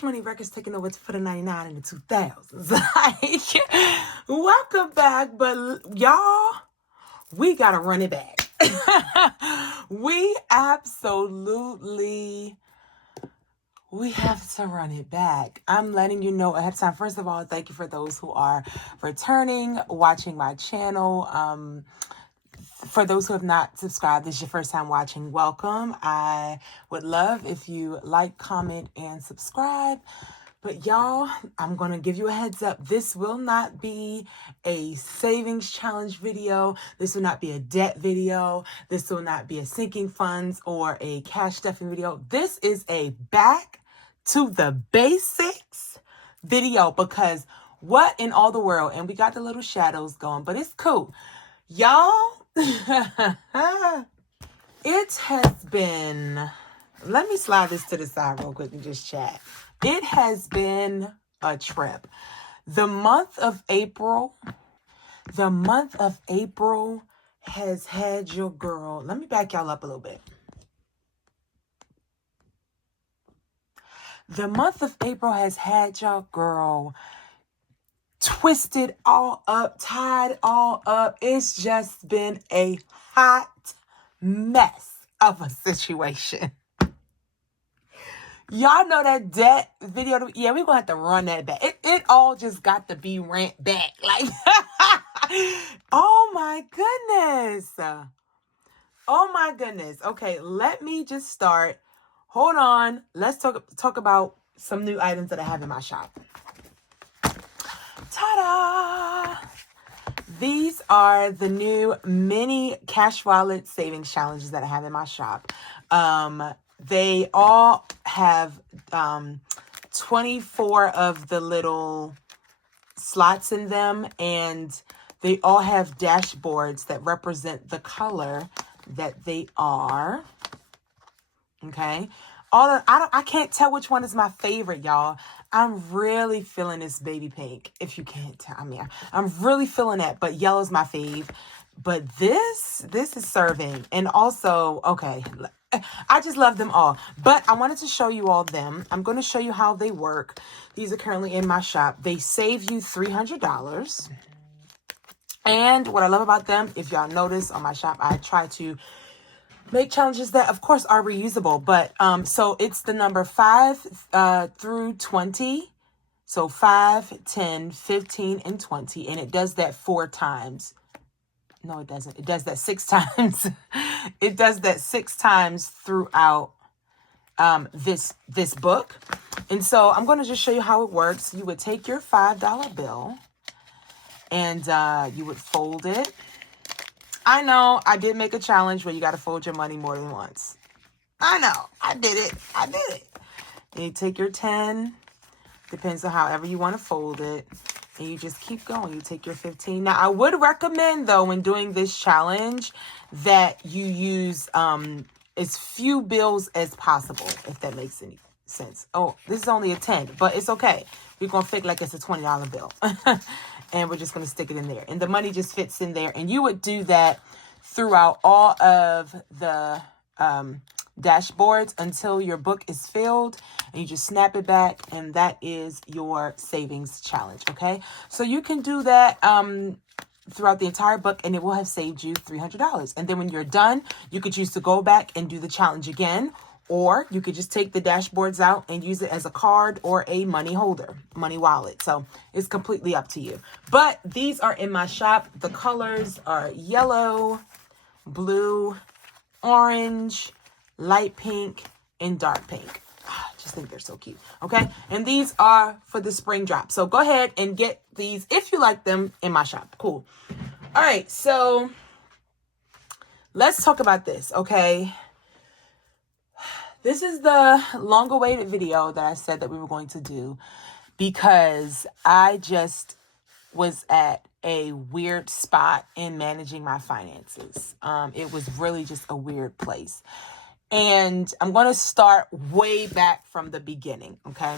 Cash Money Records taking over for the 99 and the 2000s. Like, welcome back, but y'all, we gotta run it back. We have to run it back. I'm letting you know ahead of time. First of all, thank you for those who are returning, watching my channel. For those who have not subscribed, this is your first time watching, welcome. I would love if you like, comment, and subscribe. But y'all, I'm going to give you a heads up. This will not be a savings challenge video. This will not be a debt video. This will not be a sinking funds or a cash stuffing video. This is a back to the basics video, because what in all the world, and we got the little shadows going, but it's cool. Y'all, it has been, let me slide this to the side real quick and just chat. It has been a trip. The month of April has had your girl. Let me back y'all up a little bit. The month of April has had your girl twisted all up, tied all up. It's just been a hot mess of a situation. Y'all know that debt video? Yeah, we're going to have to run that back. It all just got to be rant back. Like, oh my goodness. Oh my goodness. Okay, let me just start. Hold on. Let's talk about some new items that I have in my shop. Ta-da! These are the new mini cash wallet savings challenges that I have in my shop. They all have 24 of the little slots in them, and they all have dashboards that represent the color that they are. Okay. I can't tell which one is my favorite, y'all. I'm really feeling this baby pink. If you can't tell, I mean, I'm really feeling that, but yellow's my fave. But this is serving. And also, okay, I just love them all. But I wanted to show you all them. I'm going to show you how they work. These are currently in my shop. They save you $300. And what I love about them, if y'all notice on my shop, I try to make challenges that, of course, are reusable. But so it's the number 5 through 20. So 5, 10, 15, and 20. And it does that 4 times. No, it doesn't. It does that 6 times. It does that 6 times throughout this book. And so I'm going to just show you how it works. You would take your $5 bill and you would fold it. I know I did make a challenge where you got to fold your money more than once. I know. I did it. And you take your 10. Depends on however you want to fold it. And you just keep going. You take your 15. Now, I would recommend, though, when doing this challenge, that you use as few bills as possible, if that makes any sense. Oh, this is only a 10, but it's okay. We're going to fake like it's a $20 bill. And we're just going to stick it in there. And the money just fits in there. And you would do that throughout all of the dashboards until your book is filled. And you just snap it back. And that is your savings challenge. Okay. So you can do that throughout the entire book, and it will have saved you $300. And then when you're done, you could choose to go back and do the challenge again. Or you could just take the dashboards out and use it as a card or a money holder, money wallet. So it's completely up to you. But these are in my shop. The colors are yellow, blue, orange, light pink, and dark pink. I just think they're so cute. Okay. And these are for the spring drop. So go ahead and get these if you like them in my shop. Cool. All right. So let's talk about this. Okay. This is the long-awaited video that I said that we were going to do, because I just was at a weird spot in managing my finances. It was really just a weird place. And I'm going to start way back from the beginning, okay?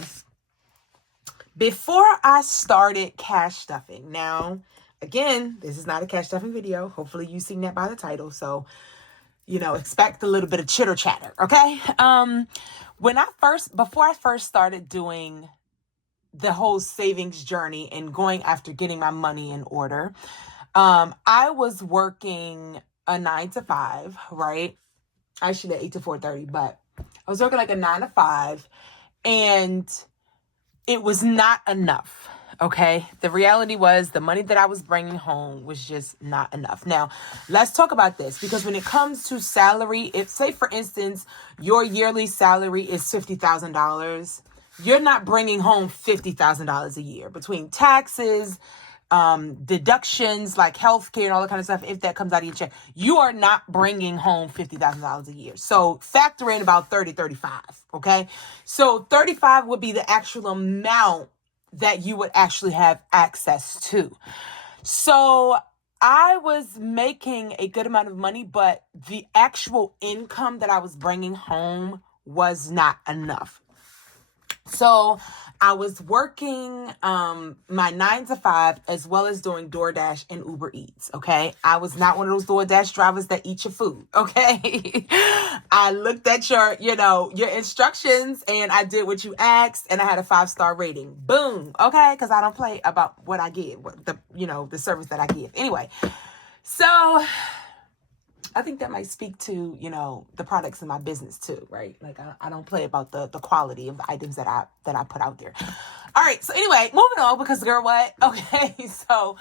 Before I started cash stuffing. Now, again, this is not a cash stuffing video. Hopefully you've seen that by the title. So expect a little bit of chitter chatter. Okay. Before I first started doing the whole savings journey and going after getting my money in order, I was working a 9 to 5, right? Actually, 8 to 4:30, but I was working like a 9 to 5, and it was not enough. Okay. The reality was the money that I was bringing home was just not enough. Now, let's talk about this, because when it comes to salary, if, say, for instance, your yearly salary is $50,000, you're not bringing home $50,000 a year between taxes, deductions like healthcare and all that kind of stuff. If that comes out of your check, you are not bringing home $50,000 a year. So factor in about 30, 35. Okay. So 35 would be the actual amount that you would actually have access to. So I was making a good amount of money, but the actual income that I was bringing home was not enough. So I was working my 9 to 5 as well as doing DoorDash and Uber Eats. Okay. I was not one of those DoorDash drivers that eat your food. Okay. I looked at your instructions and I did what you asked, and I had a 5-star rating. Boom. Okay. Cause I don't play about what I give, the service that I give. Anyway. So I think that might speak to, the products in my business too, right? Like I don't play about the quality of the items that I put out there. All right. So anyway, moving on, because girl, what? Okay. So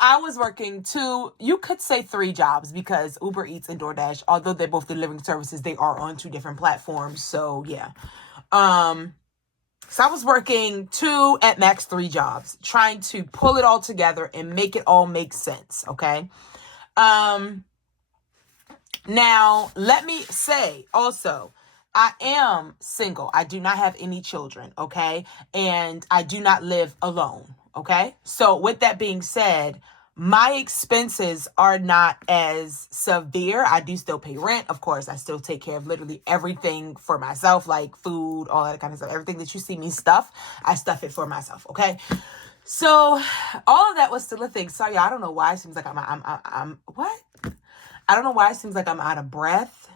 I was working you could say 3 jobs, because Uber Eats and DoorDash, although they're both delivering services, they are on 2 different platforms. So yeah. So I was working 2 at max 3 jobs, trying to pull it all together and make it all make sense. Okay. Now, let me say also, I am single. I do not have any children, okay? And I do not live alone, okay? So with that being said, my expenses are not as severe. I do still pay rent. Of course, I still take care of literally everything for myself, like food, all that kind of stuff. Everything that you see me stuff, I stuff it for myself, okay? So all of that was still a thing. Sorry, I don't know why it seems like I'm what? I don't know why it seems like I'm out of breath.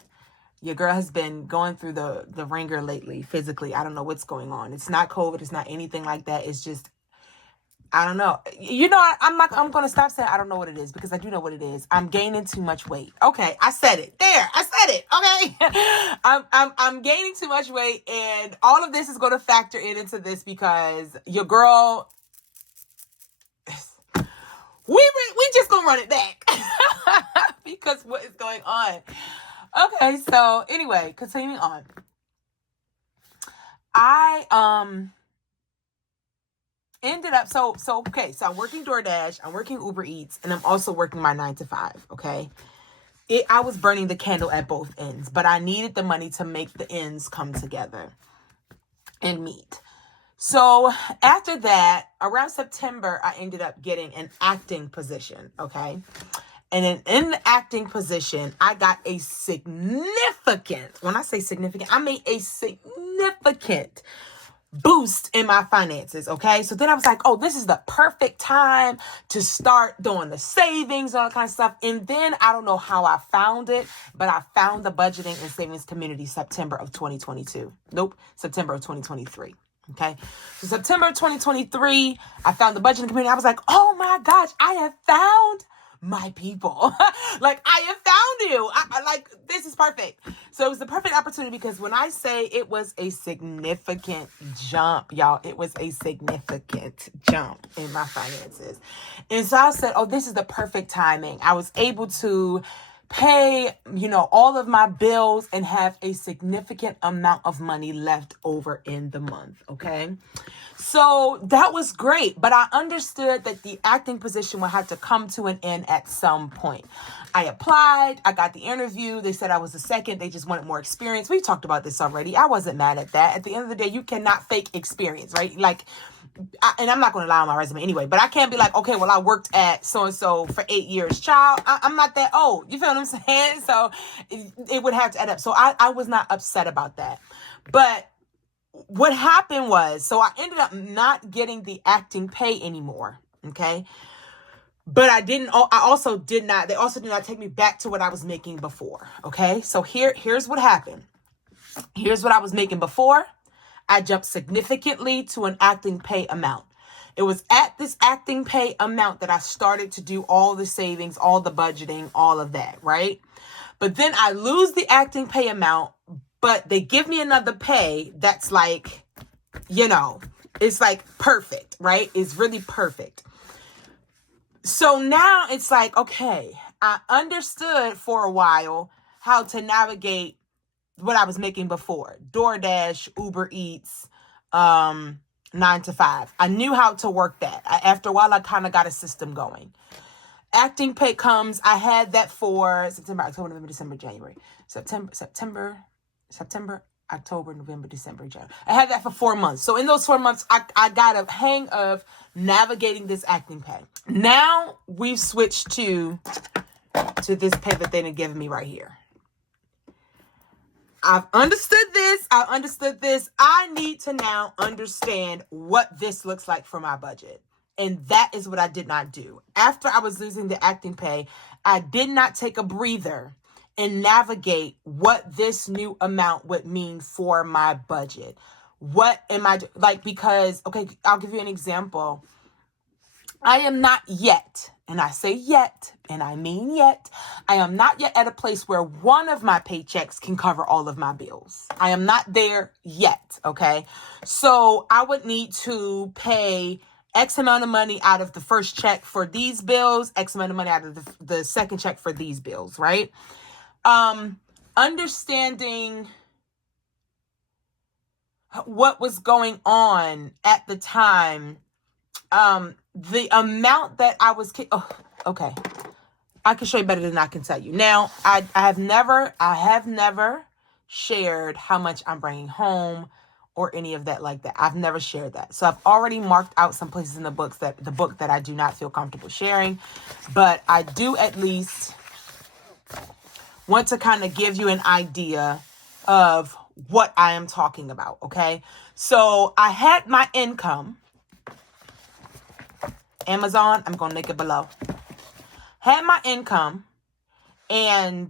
Your girl has been going through the ringer lately, physically. I don't know what's going on. It's not COVID. It's not anything like that. It's just, I don't know. I'm going to stop saying I don't know what it is, because I do know what it is. I'm gaining too much weight. Okay. I said it. There. I said it. Okay. I'm gaining too much weight, and all of this is going to factor into this, because your girl, we just going to run it back. Because what is going on? Okay, so anyway, continuing on. I ended up so I'm working DoorDash, I'm working Uber Eats, and I'm also working my 9 to 5. Okay. I was burning the candle at both ends, but I needed the money to make the ends come together and meet. So after that, around September, I ended up getting an acting position. Okay. And then in the acting position, I got a significant, when I say significant, I mean a significant boost in my finances. Okay. So then I was like, oh, this is the perfect time to start doing the savings, all that kind of stuff. And then I don't know how I found it, but I found the budgeting and savings community September of 2022. Nope. September of 2023. Okay. So September of 2023, I found the budgeting community. I was like, oh my gosh, I have found my people. Like, I have found you. I like, this is perfect. So it was the perfect opportunity, because when I say it was a significant jump, y'all, it was a significant jump in my finances. And so I said, oh, this is the perfect timing. I was able to pay, all of my bills and have a significant amount of money left over in the month. Okay. So that was great, but I understood that the acting position would have to come to an end at some point. I applied, I got the interview. They said I was the second. They just wanted more experience. We talked about this already. I wasn't mad at that. At the end of the day, you cannot fake experience, right? Like, and I'm not going to lie on my resume anyway, but I can't be like, okay, well, I worked at so-and-so for 8 years. Child, I'm not that old. You feel what I'm saying? So it would have to add up. So I was not upset about that. But what happened was, so I ended up not getting the acting pay anymore. Okay. But they also did not take me back to what I was making before. Okay. So here's what happened. Here's what I was making before. I jumped significantly to an acting pay amount. It was at this acting pay amount that I started to do all the savings, all the budgeting, all of that, right? But then I lose the acting pay amount, but they give me another pay that's like, it's like perfect, right? It's really perfect. So now it's like, okay, I understood for a while how to navigate what I was making before. DoorDash, Uber Eats, 9 to 5. I knew how to work that. After a while, I kind of got a system going. Acting pay comes. I had that for September, October, November, December, January. September, October, November, December, January. I had that for 4 months. So in those 4 months, I got a hang of navigating this acting pay. Now we've switched to this pay that they've given me right here. I've understood this. I need to now understand what this looks like for my budget. And that is what I did not do. After I was losing the acting pay, I did not take a breather and navigate what this new amount would mean for my budget. What am I like? Because, okay, I'll give you an example. I am not yet, and I say yet, and I mean yet, I am not yet at a place where one of my paychecks can cover all of my bills. I am not there yet, okay? So I would need to pay X amount of money out of the first check for these bills, X amount of money out of the second check for these bills, right? Understanding what was going on at the time, the amount that I was, okay. I can show you better than I can tell you. Now, I have never shared how much I'm bringing home or any of that like that. I've never shared that. So I've already marked out some places in the book that I do not feel comfortable sharing, but I do at least want to kind of give you an idea of what I am talking about. Okay. So I had my income. Amazon, I'm going to link it below. Had my income, and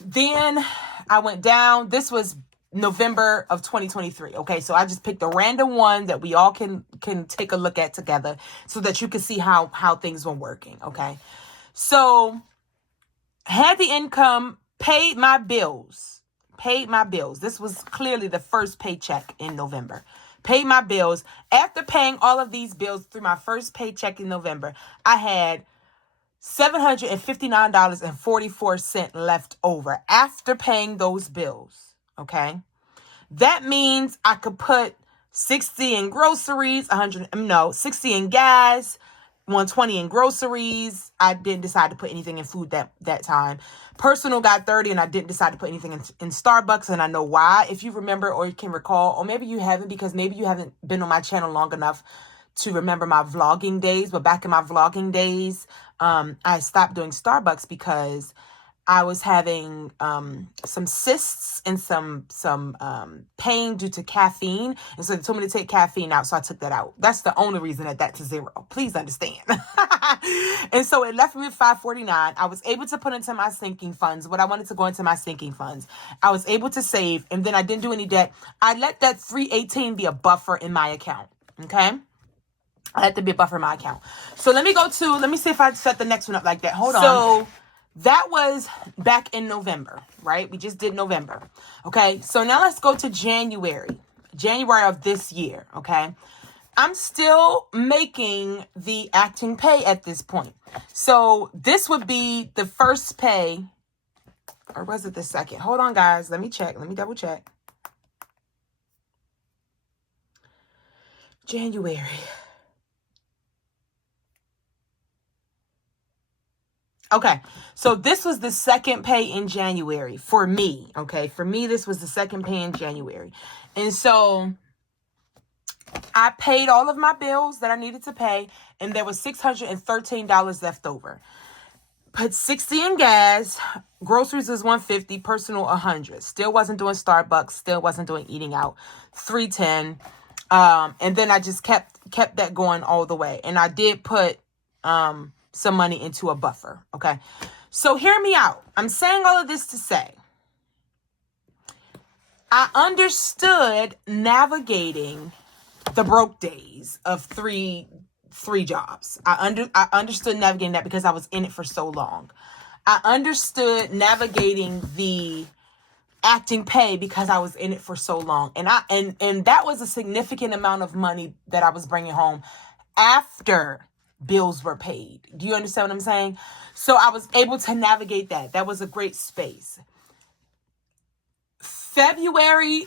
then I went down. This was November of 2023. Okay, so I just picked a random one that we all can take a look at together so that you can see how things were working. Okay, so had the income, paid my bills. This was clearly the first paycheck in November. Paid my bills. After paying all of these bills through my first paycheck in November, I had $759.44 left over after paying those bills. Okay. That means I could put 60 in groceries, 60 in gas, 120 in groceries. I didn't decide to put anything in food that time. Personal got 30, and I didn't decide to put anything in Starbucks, and I know why. If you remember or you can recall, or maybe you haven't, because maybe you haven't been on my channel long enough to remember my vlogging days. But back in my vlogging days, I stopped doing Starbucks because I was having some cysts and some pain due to caffeine. And so they told me to take caffeine out. So I took that out. That's the only reason that's a zero. Please understand. And so it left me with $549. I was able to put into my sinking funds what I wanted to go into my sinking funds. I was able to save, and then I didn't do any debt. I let that $318 be a buffer in my account. Okay. I let there be a buffer in my account. So let me see if I set the next one up like that. Hold on. So that was back in November, right? We just did November. Okay. So now let's go to January of this year. Okay. I'm still making the acting pay at this point. So this would be the first pay, or was it the second? Hold on, guys. Let me check. Let me double check. January. Okay, so this was the second pay in January for me, okay? For me, this was the second pay in January. And so I paid all of my bills that I needed to pay, and there was $613 left over. Put 60 in gas, groceries was $150, personal $100. Still wasn't doing Starbucks, still wasn't doing eating out, $310. And then I just kept that going all the way. And I did put some money into a buffer. Okay. So hear me out. I'm saying all of this to say, I understood navigating the broke days of three jobs. I understood navigating that because I was in it for so long. I understood navigating the acting pay because I was in it for so long. And that was a significant amount of money that I was bringing home after bills were paid. Do you understand what I'm saying? So I was able to navigate that. That was a great space. February,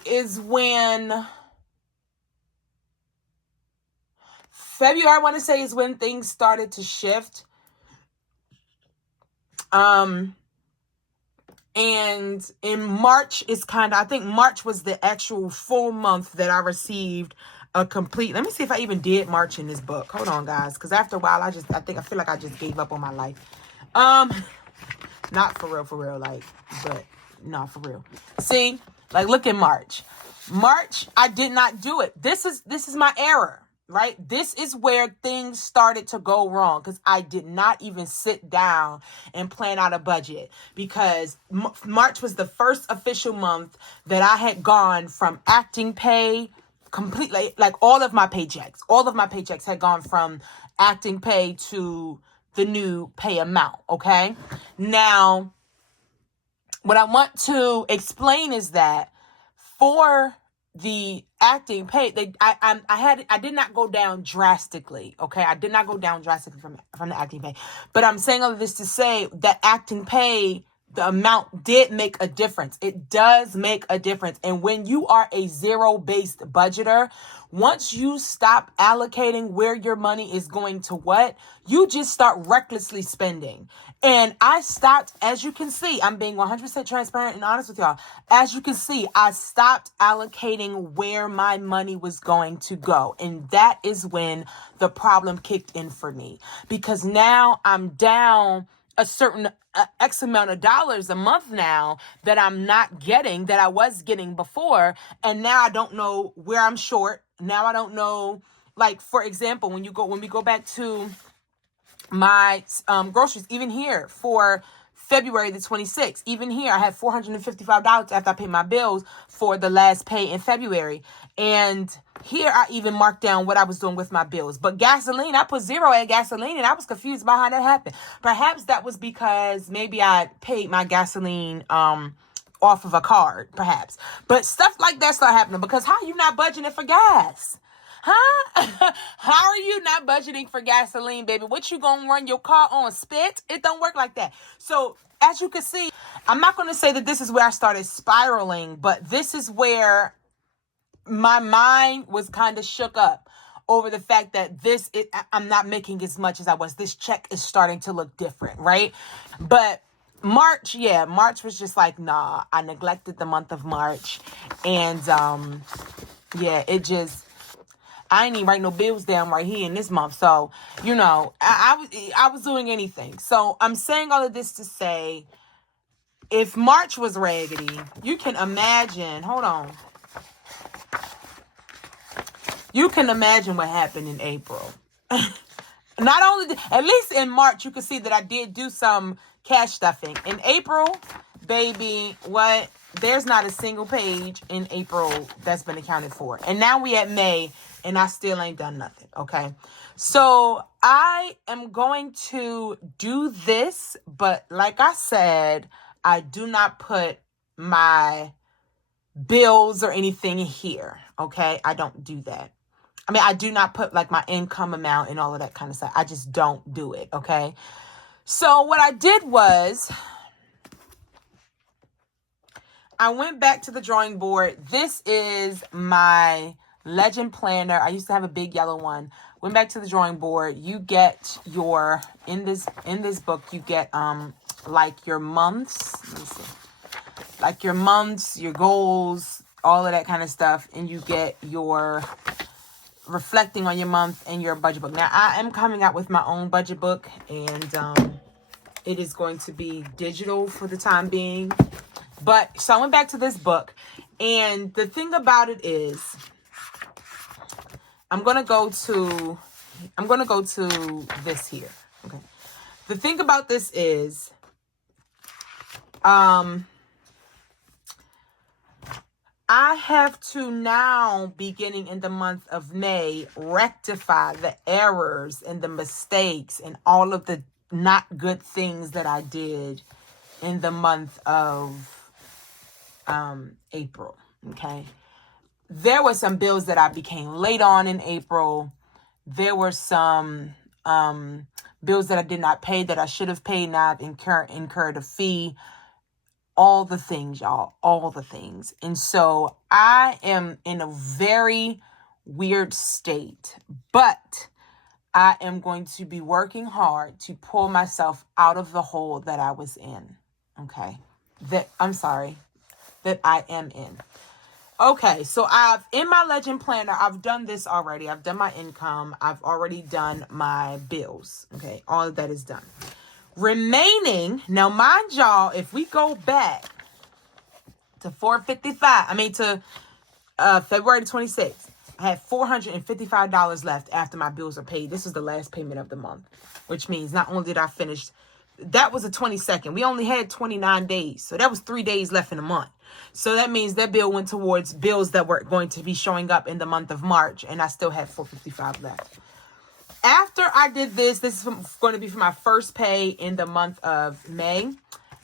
I want to say, is when things started to shift. And in March I think March was the actual full month that I received a complete, let me see if I even did March in this book. Hold on, guys. Because after a while, I feel like I just gave up on my life. Not for real, like, but no, for real. See, like, look at March. March, I did not do it. This is my error. Right? This is where things started to go wrong because I did not even sit down and plan out a budget because March was the first official month that I had gone from acting pay completely, like all of my paychecks had gone from acting pay to the new pay amount. Okay. Now, what I want to explain is that for the acting pay, I did not go down drastically. Okay. I did not go down drastically from the acting pay, but I'm saying all of this to say that acting pay, the amount did make a difference. It does make a difference. And when you are a zero-based budgeter, once you stop allocating where your money is going to what, you just start recklessly spending. And I stopped, as you can see, I'm being 100% transparent and honest with y'all. As you can see, I stopped allocating where my money was going to go. And that is when the problem kicked in for me. Because now I'm down a certain X amount of dollars a month now that I'm not getting, that I was getting before. And now I don't know where I'm short. Now I don't know, like, for example, when we go back to my groceries, even here for February the 26th, even here, I had $455 after I paid my bills for the last pay in February. And here I even marked down what I was doing with my bills. But gasoline, I put zero at gasoline and I was confused about how that happened. Perhaps that was because maybe I paid my gasoline off of a card, perhaps. But stuff like that started happening because how are you not budgeting for gas? Huh? How are you not budgeting for gasoline, baby? What you gonna run your car on? Spit? It don't work like that. So as you can see, I'm not going to say that this is where I started spiraling, but this is where my mind was kind of shook up over the fact that I'm not making as much as I was. This check is starting to look different, right? But March was just like, nah, I neglected the month of March. And I ain't even write no bills down right here in this month. So, I was doing anything. So I'm saying all of this to say, if March was raggedy, you can imagine, hold on. You can imagine what happened in April. Not only, at least in March, you can see that I did do some cash stuffing. In April, baby, what? There's not a single page in April that's been accounted for. And now we at May, and I still ain't done nothing, okay? So I am going to do this, but like I said, I do not put my bills or anything here, okay? I don't do that. I mean, I do not put like my income amount and all of that kind of stuff. I just don't do it, okay? So what I did was I went back to the drawing board. This is my legend planner. I used to have a big yellow one. Went back to the drawing board. You get your, in this book, you get like your months. Let me see. Like your months, your goals, all of that kind of stuff. And you get your reflecting on your month and your budget book. Now, I am coming out with my own budget book, and it is going to be digital for the time being. But so I went back to this book, and the thing about it is I'm going to go to this here. Okay. The thing about this is, I have to now, beginning in the month of May, rectify the errors and the mistakes and all of the not good things that I did in the month of April. Okay. There were some bills that I became late on in April. There were some bills that I did not pay that I should have paid, and I've incurred a fee. All the things, y'all, all the things. And so I am in a very weird state, but I am going to be working hard to pull myself out of the hole that I was in. Okay. That I am in. Okay. So in my legend planner, I've done this already. I've done my income. I've already done my bills. Okay. All of that is done. Remaining, now mind y'all, if we go back to to February 26th, I had $455 left after my bills are paid. This is the last payment of the month, which means not only did I finish, that was the 22nd. We only had 29 days. So that was 3 days left in a month. So that means that bill went towards bills that were going to be showing up in the month of March. And I still had $455 left. After I did this is going to be for my first pay in the month of May.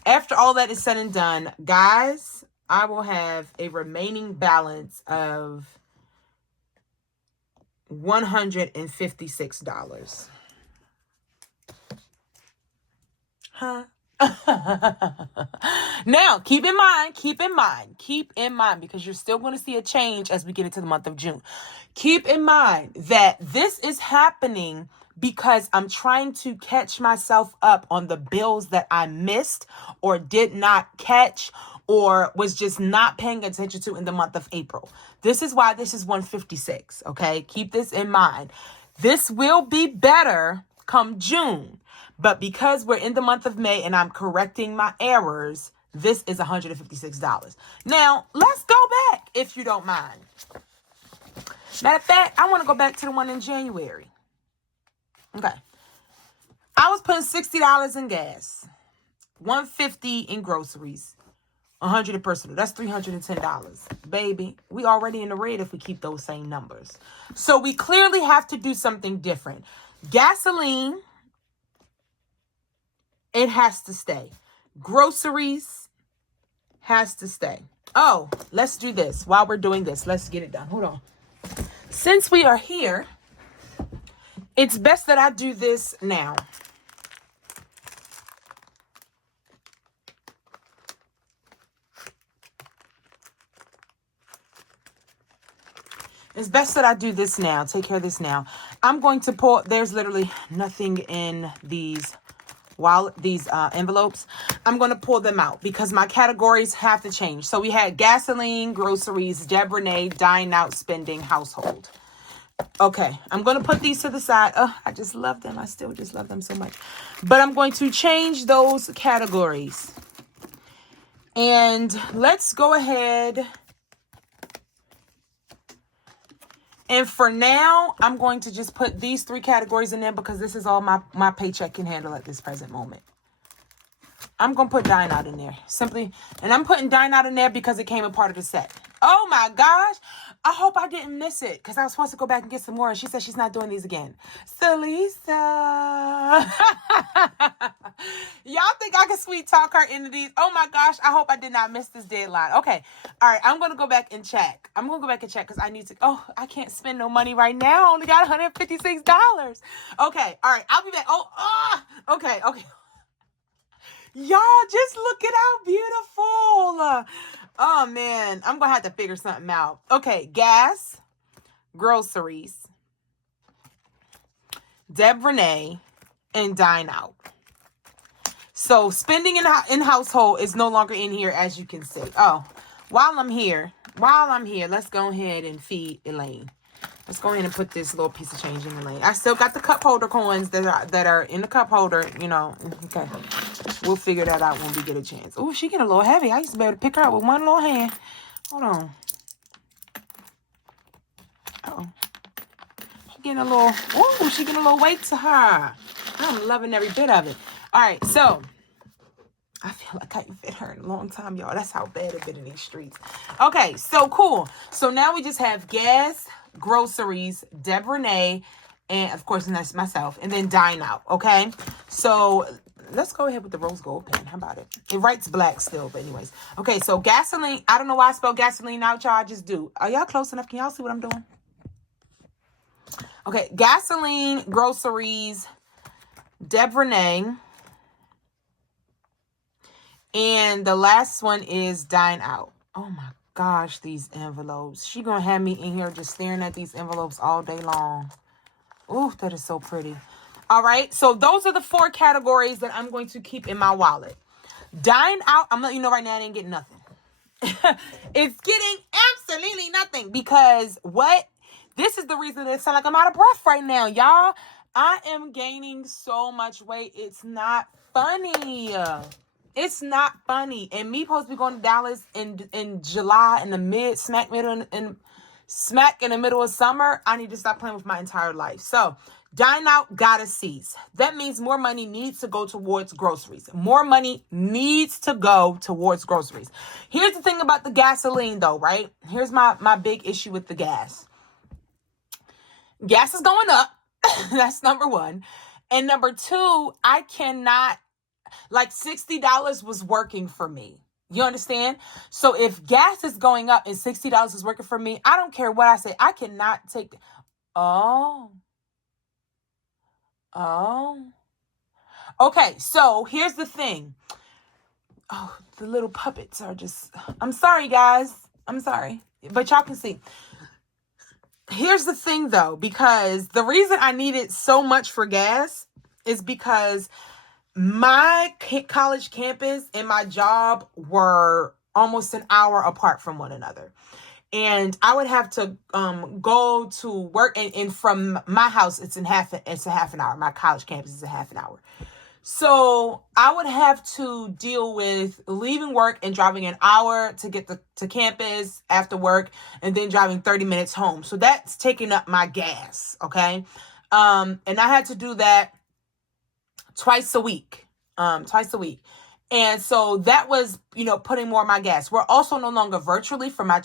After all that is said and done, guys, I will have a remaining balance of $156. Huh? Now, keep in mind, because you're still going to see a change as we get into the month of June. Keep in mind that this is happening because I'm trying to catch myself up on the bills that I missed or did not catch or was just not paying attention to in the month of April. This is why this is 156. Okay. Keep this in mind. This will be better come June. But because we're in the month of May and I'm correcting my errors, this is $156. Now, let's go back, if you don't mind. Matter of fact, I want to go back to the one in January. Okay. I was putting $60 in gas, $150 in groceries, $100 in personal. That's $310. Baby, we already in the red if we keep those same numbers. So we clearly have to do something different. Gasoline, it has to stay. Groceries has to stay. Oh, let's do this. While we're doing this, let's get it done. Hold on. Since we are here, it's best that I do this now. It's best that I do this now. Take care of this now. I'm going to pull. There's literally nothing in these envelopes. I'm going to pull them out because my categories have to change. So we had gasoline, groceries, Debrene, dine out, spending, household. Okay, I'm going to put these to the side. Oh, I just love them. I still just love them so much. But I'm going to change those categories. And let's go ahead. And for now, I'm going to just put these 3 categories in there because this is all my paycheck can handle at this present moment. I'm going to put dine out in there simply. And I'm putting dine out in there because it came a part of the set. Oh my gosh. I hope I didn't miss it because I was supposed to go back and get some more. And she said she's not doing these again. So Lisa. Y'all think I can sweet talk her into these? Oh my gosh. I hope I did not miss this deadline. Okay. All right. I'm going to go back and check. Because I need to. Oh, I can't spend no money right now. I only got $156. Okay. All right. I'll be back. Okay. Y'all, just look at how beautiful. Oh, man. I'm going to have to figure something out. Okay. Gas, groceries, Debrene, and dine out. So spending in household is no longer in here, as you can see. Oh, while I'm here, let's go ahead and feed Elaine. Let's go ahead and put this little piece of change in Elaine. I still got the cup holder coins that are in the cup holder, you know. Okay. We'll figure that out when we get a chance. Oh, she getting a little heavy. I used to be able to pick her up with one little hand. Hold on. Uh-oh. getting a little, ooh, she getting a little weight to her. I'm loving every bit of it. All right, so I feel like I haven't fit her in a long time, y'all. That's how bad it's been in these streets. Okay, so cool. So now we just have gas, groceries, Deb Renee, and of course, and that's myself, and then dine out, okay? So let's go ahead with the rose gold pen. How about it? It writes black still, but anyways. Okay, so gasoline. I don't know why I spell gasoline out, y'all. I just do. Are y'all close enough? Can y'all see what I'm doing? Okay, gasoline, groceries, Deb Renee. And the last one is dine out. Oh my gosh, these envelopes. She gonna have me in here just staring at these envelopes all day long. Oh, that is so pretty. All right, so those are the 4 categories that I'm going to keep in my wallet. Dine out, I'm letting you know right now I didn't get nothing. It's getting absolutely nothing because what? This is the reason that it sounds like I'm out of breath right now, y'all. I am gaining so much weight. It's not funny. It's not funny. And me supposed to be going to Dallas in July in the smack in the middle of summer. I need to stop playing with my entire life. So dine out, gotta cease. That means more money needs to go towards groceries. More money needs to go towards groceries. Here's the thing about the gasoline though, right? Here's my big issue with the gas. Gas is going up. That's number 1. And number 2, I cannot, like $60 was working for me. You understand? So if gas is going up and $60 is working for me, I don't care what I say. I cannot take. Oh. Okay, so here's the thing. Oh, the little puppets are just, I'm sorry, guys. I'm sorry. But y'all can see. Here's the thing, though, because the reason I needed so much for gas is because my college campus and my job were almost an hour apart from one another. And I would have to go to work, and from my house, it's a half an hour. My college campus is a half an hour. So I would have to deal with leaving work and driving an hour to get to campus after work, and then driving 30 minutes home. So that's taking up my gas, okay? And I had to do that twice a week. And so that was, putting more of my gas. We're also no longer virtual for my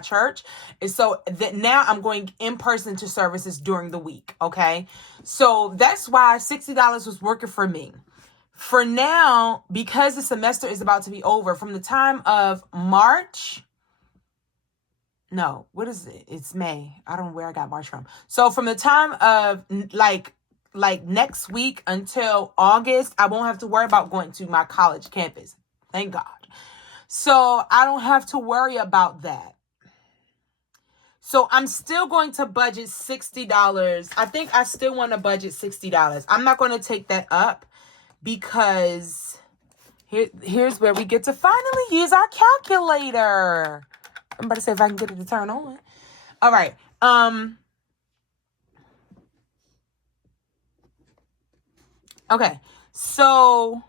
church. And so that now I'm going in person to services during the week. Okay. So that's why $60 was working for me. For now, because the semester is about to be over, from the time of March. No, what is it? It's May. I don't know where I got March from. So from the time of like next week until August, I won't have to worry about going to my college campus. Thank God. So I don't have to worry about that. So I'm still going to budget $60. I think I still want to budget $60. I'm not going to take that up because here's where we get to finally use our calculator. I'm about to say if I can get it to turn on. All right. Okay, so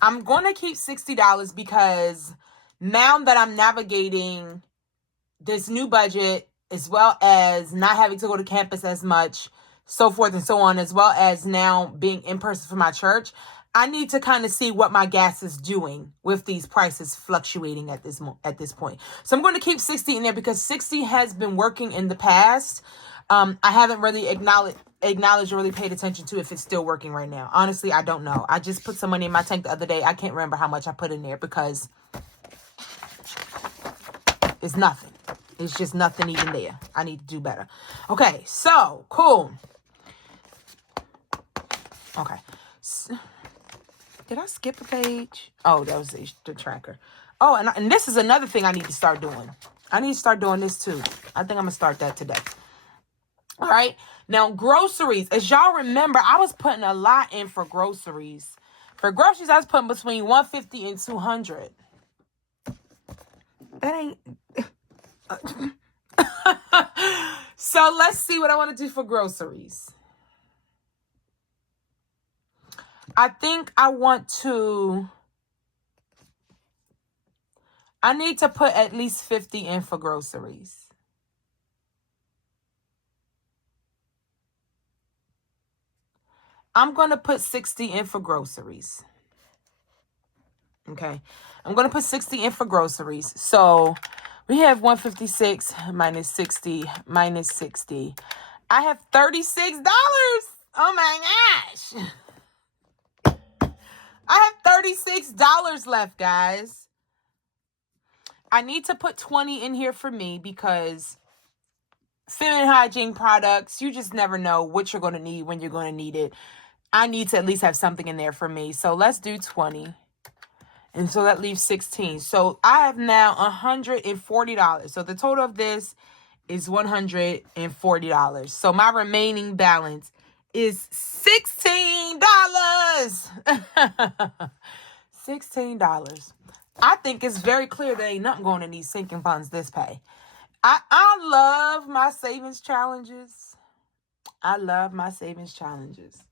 I'm going to keep $60 because now that I'm navigating this new budget, as well as not having to go to campus as much, so forth and so on, as well as now being in person for my church, I need to kind of see what my gas is doing with these prices fluctuating at this point. So I'm going to keep 60 in there because 60 has been working in the past. I haven't really acknowledged or really paid attention to if it's still working right now. Honestly, I don't know. I just put some money in my tank the other day. I can't remember how much I put in there because it's nothing. It's just nothing even there. I need to do better. Okay, so cool. Okay. Did I skip a page? Oh, that was the tracker. Oh, and this is another thing I need to start doing. I need to start doing this too. I think I'm going to start that today. All right. Now, groceries. As y'all remember, I was putting a lot in for groceries. For groceries, I was putting between $150 and $200. That ain't... So let's see what I want to do for groceries. I think I need to put at least $50 in for groceries. I'm going to put 60 in for groceries. Okay. I'm going to put 60 in for groceries. So we have 156 minus 60 minus 60. I have $36. Oh my gosh. I have $36 left, guys. I need to put 20 in here for me because feminine hygiene products, you just never know what you're going to need when you're going to need it. I need to at least have something in there for me. So let's do 20. And so that leaves 16. So I have now $140. So the total of this is $140. So my remaining balance is $16. $16. I think it's very clear there ain't nothing going in these sinking funds this pay. I love my savings challenges. I love my savings challenges.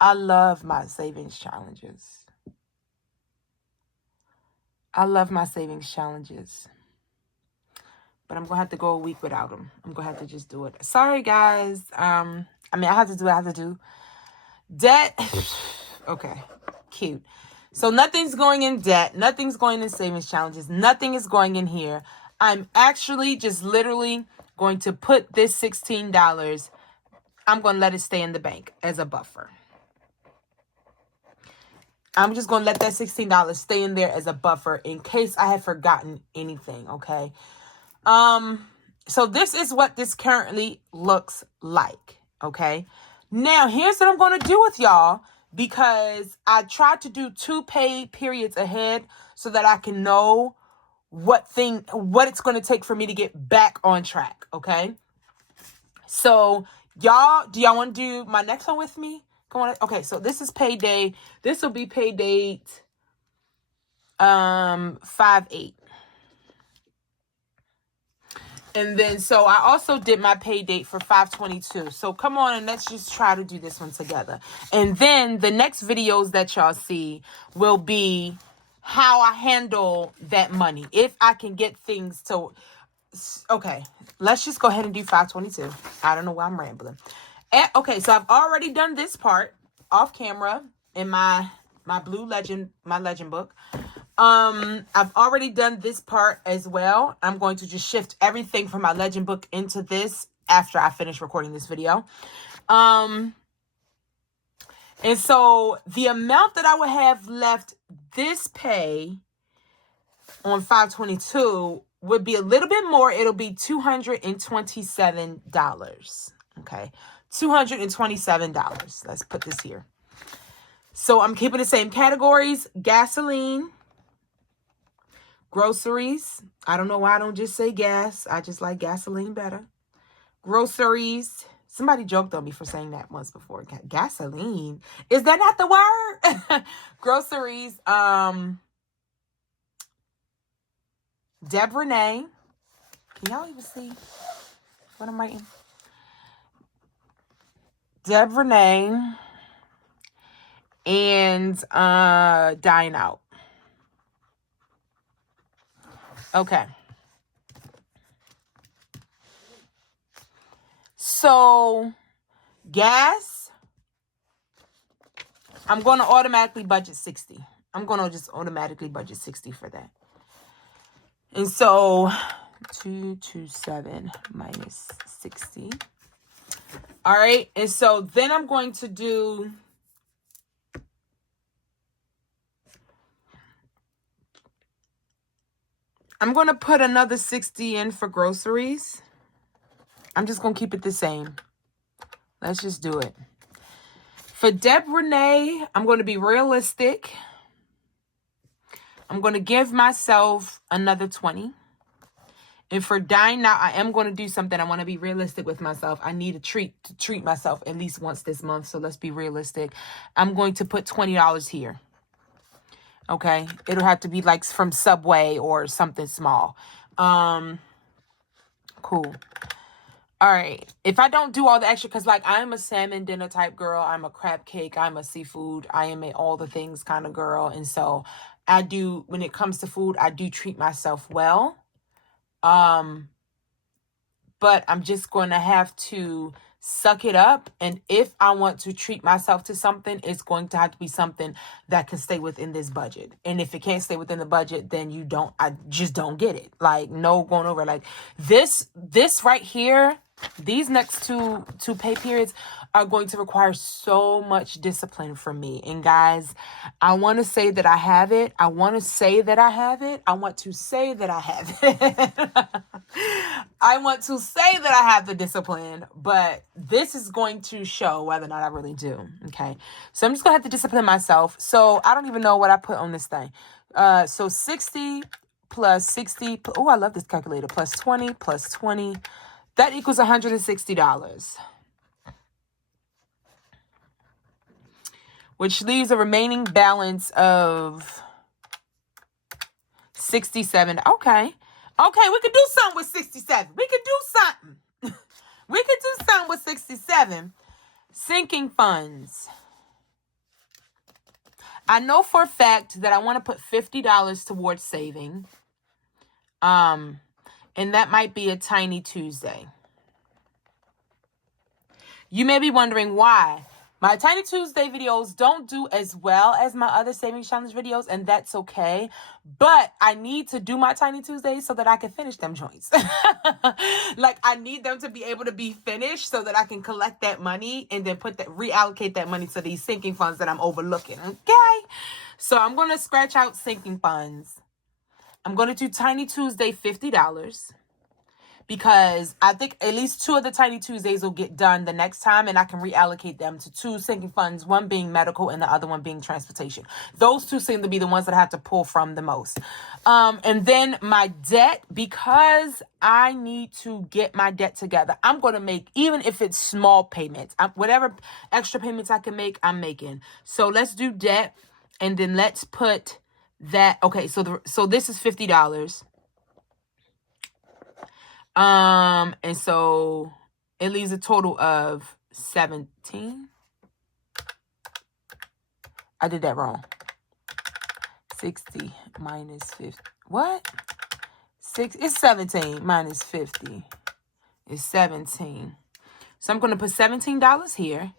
I love my savings challenges. I love my savings challenges. But I'm going to have to go a week without them. I'm going to have to just do it. Sorry, guys. I have to do what I have to do. Debt. Okay. Cute. So nothing's going in debt. Nothing's going in savings challenges. Nothing is going in here. I'm actually just literally going to put this $16. I'm going to let it stay in the bank as a buffer. I'm just going to let that $16 stay in there as a buffer in case I have forgotten anything, okay? So this is what this currently looks like, okay? Now, here's what I'm going to do with y'all because I tried to do 2 pay periods ahead so that I can know what it's going to take for me to get back on track, okay? So, do y'all want to do my next one with me? Come on. Okay, so this is payday. This will be pay date 5/8. And then, so I also did my pay date for 5/22. So come on and let's just try to do this one together. And then the next videos that y'all see will be how I handle that money. If I can get things to... Okay, let's just go ahead and do 5/22. I don't know why I'm rambling. Okay, so I've already done this part off camera in my blue legend, my legend book. I've already done this part as well. I'm going to just shift everything from my legend book into this after I finish recording this video. And so the amount that I would have left this pay on 5/22 would be a little bit more. It'll be $227. Okay. $227. Let's put this here. So I'm keeping the same categories: gasoline, groceries. I don't know why I don't just say gas. I just like gasoline better. Groceries. Somebody joked on me for saying that once before. Gasoline. Is that not the word? Groceries. Deb Renee. Can y'all even see what I'm writing? Deb Renee. And dine out. Okay. So, gas, I'm going to automatically budget 60. I'm going to just automatically budget 60 for that. And so, 227 minus 60. All right. And so, then I'm going to do... I'm going to put another 60 in for groceries. I'm just going to keep it the same. Let's just do it. For Deb Renee, I'm going to be realistic. I'm going to give myself another 20. And for Dine Out, I am going to do something. I want to be realistic with myself. I need a treat to treat myself at least once this month. So let's be realistic. I'm going to put $20 here. Okay, it'll have to be like from Subway or something small. Cool. All right. If I don't do all the extra, because like I'm a salmon dinner type girl, I'm a crab cake, I'm a seafood, I am a all the things kind of girl. And so I do, when it comes to food, I do treat myself well. But I'm just going to have to suck it up. And if I want to treat myself to something, it's going to have to be something that can stay within this budget. And if it can't stay within the budget, then I just don't get it. Like, no going over. Like this right here, these next two pay periods are going to require so much discipline from me. And guys, I want to say that I have it. I want to say that I have it. I want to say that I have it. I want to say that I have the discipline, but this is going to show whether or not I really do. Okay. So I'm just going to have to discipline myself. So I don't even know what I put on this thing. So 60 plus 60. Oh, I love this calculator. Plus 20 plus 20. That equals $160. Which leaves a remaining balance of 67. Okay. Okay, we could do something with 67. We could do something. We could do something with 67. Sinking funds. I know for a fact that I want to put $50 towards saving. And that might be a Tiny Tuesday. You may be wondering why. My Tiny Tuesday videos don't do as well as my other Savings Challenge videos, and that's okay. But I need to do my Tiny Tuesdays so that I can finish them joints. Like, I need them to be able to be finished so that I can collect that money and then reallocate that money to these sinking funds that I'm overlooking, okay? So I'm going to scratch out sinking funds. I'm going to do Tiny Tuesday $50. Because I think at least 2 of the Tiny Tuesdays will get done the next time, and I can reallocate them to 2 sinking funds, one being medical and the other one being transportation. Those 2 seem to be the ones that I have to pull from the most. And then my debt, because I need to get my debt together, I'm going to make, even if it's small payments, whatever extra payments I can make, I'm making. So let's do debt, and then let's put that. Okay, so this is $50. And so it leaves a total of 17. I did that wrong. 60 minus 50. What? It's 17 minus 50 is 17. So I'm going to put $17 here.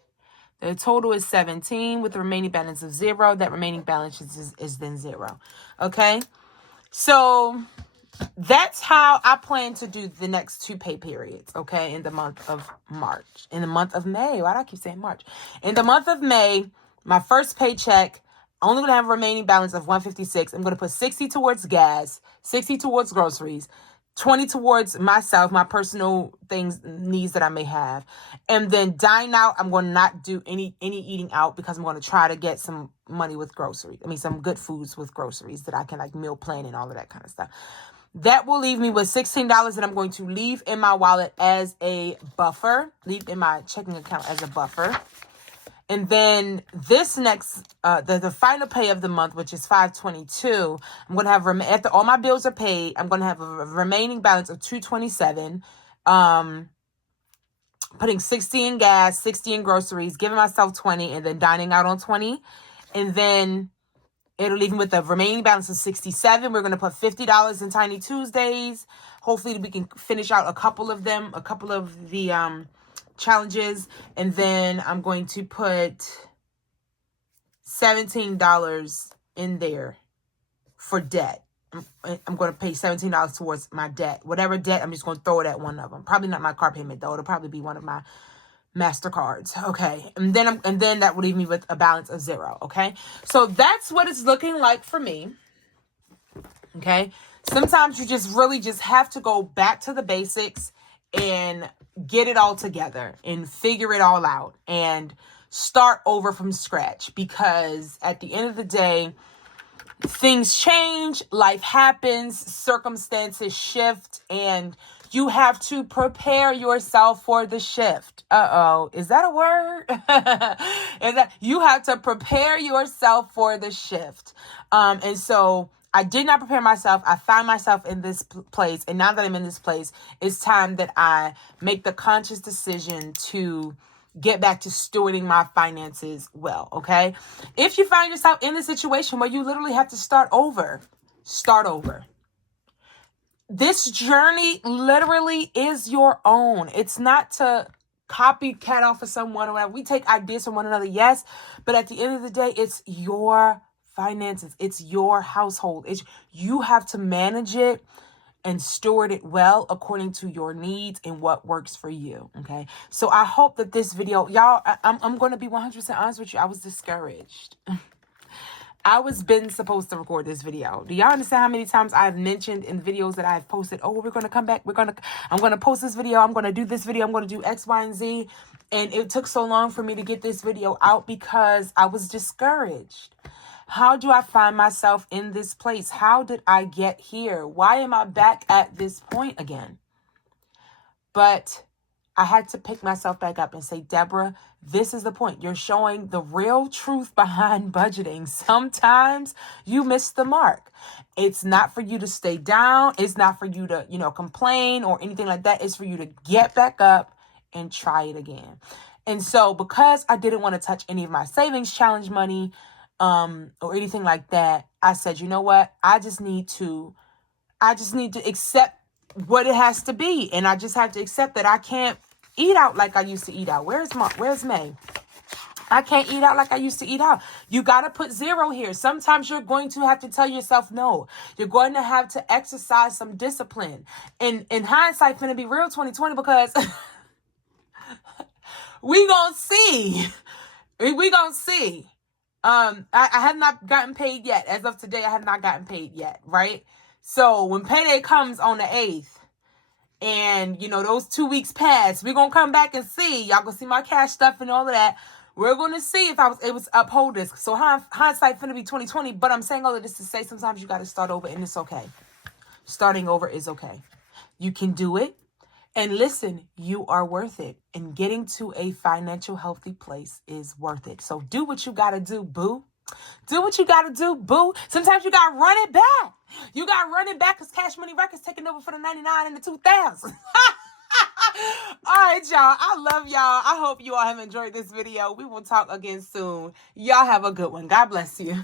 The total is 17 with the remaining balance of 0. That remaining balance is then 0. Okay. So that's how I plan to do the next 2 pay periods, okay, in the month of March. In the month of May. Why do I keep saying March? In the month of May, my first paycheck, I'm only going to have a remaining balance of $156. I'm going to put 60 towards gas, 60 towards groceries, 20 towards myself, my personal needs that I may have. And then dine out, I'm going to not do any eating out because I'm going to try to get some money with groceries. some good foods with groceries that I can meal plan and all of that kind of stuff. That will leave me with $16 that I'm going to leave in my wallet as a buffer. Leave in my checking account as a buffer. And then this next, the final pay of the month, which is $522, I'm going to have, after all my bills are paid, I'm going to have a remaining balance of $227. Putting 60 in gas, 60 in groceries, giving myself 20, and then dining out on 20. And then it'll leave me with a remaining balance of $67. We're going to put $50 in Tiny Tuesdays. Hopefully we can finish out a couple of the challenges. And then I'm going to put $17 in there for debt. I'm going to pay $17 towards my debt. Whatever debt, I'm just going to throw it at one of them. Probably not my car payment, though. It'll probably be one of my MasterCards. Okay. And then that will leave me with a balance of 0. Okay. So that's what it's looking like for me. Okay. Sometimes you just really just have to go back to the basics and get it all together and figure it all out and start over from scratch, because at the end of the day, things change, life happens, circumstances shift, and you have to prepare yourself for the shift. Is that a word? You have to prepare yourself for the shift. And so I did not prepare myself. I found myself in this place. And now that I'm in this place, it's time that I make the conscious decision to get back to stewarding my finances well, okay? If you find yourself in a situation where you literally have to start over. This journey literally is your own. It's not to copycat off of someone or whatever. We take ideas from one another, yes. But at the end of the day, it's your finances. It's your household. You have to manage it and steward it well according to your needs and what works for you. Okay. So I hope that this video, y'all, I'm going to be 100% honest with you. I was discouraged. I was been supposed to record this video. Do y'all understand how many times I've mentioned in videos that I've posted, oh, we're going to come back. I'm going to post this video. I'm going to do this video. I'm going to do X, Y, and Z. And it took so long for me to get this video out because I was discouraged. How do I find myself in this place? How did I get here? Why am I back at this point again? But I had to pick myself back up and say, Deborah, this is the point. You're showing the real truth behind budgeting. Sometimes you miss the mark. It's not for you to stay down. It's not for you to, complain or anything like that. It's for you to get back up and try it again. And so because I didn't want to touch any of my savings challenge money, or anything like that, I said, you know what? I just need to accept what it has to be. And I just have to accept that I can't eat out like I used to eat out. Where's May? I can't eat out like I used to eat out. You got to put 0 here. Sometimes you're going to have to tell yourself no. You're going to have to exercise some discipline. And in hindsight, finna be real 2020 because we gonna see. We gonna see. I have not gotten paid yet. As of today, I have not gotten paid yet, right? So when payday comes on the 8th and, those 2 weeks pass, we're going to come back and see. Y'all going to see my cash stuff and all of that. We're going to see if I was able to uphold this. So hindsight finna be 2020, but I'm saying all of this to say sometimes you got to start over and it's okay. Starting over is okay. You can do it. And listen, you are worth it. And getting to a financial healthy place is worth it. So do what you got to do, boo. Do what you got to do, boo. Sometimes you got to run it back. You got to run it back because Cash Money Records taking over for the 99 and the 2000. All right, y'all. I love y'all. I hope you all have enjoyed this video. We will talk again soon. Y'all have a good one. God bless you.